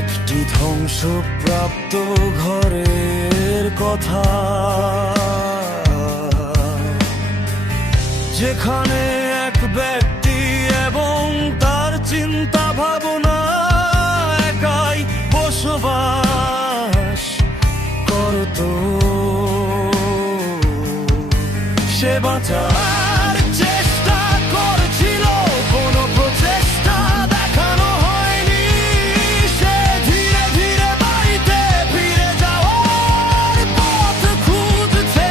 একটি ধ্বংসপ্রাপ্ত ঘরের কথা, যেখানে এক ব্যক্তি এবং তার চিন্তা ভাবনা একাই বসবাস করত। সে বাঁচার চেষ্টা করেছিল, কোনো প্রচেষ্টা দেখানো হয়নি। সে ধীরে ধীরে বাড়িতে ফিরে যাওয়ার পথ খুঁজছে।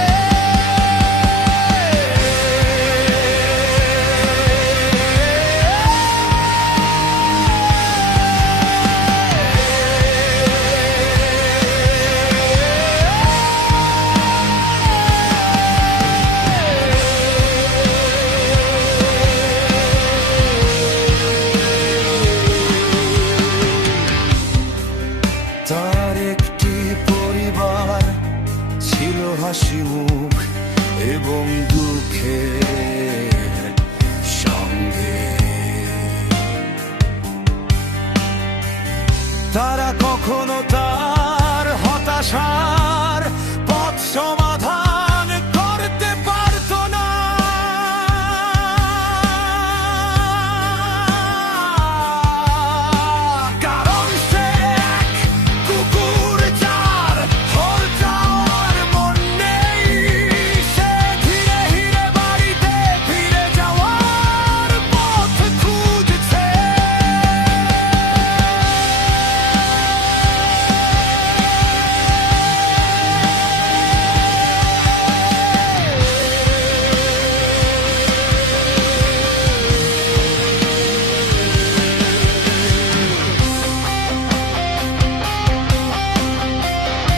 তার একটি পরিবার ছিল, হাসি মুখ এবং দুঃখের সঙ্গে। তারা কখনো তার হতাশা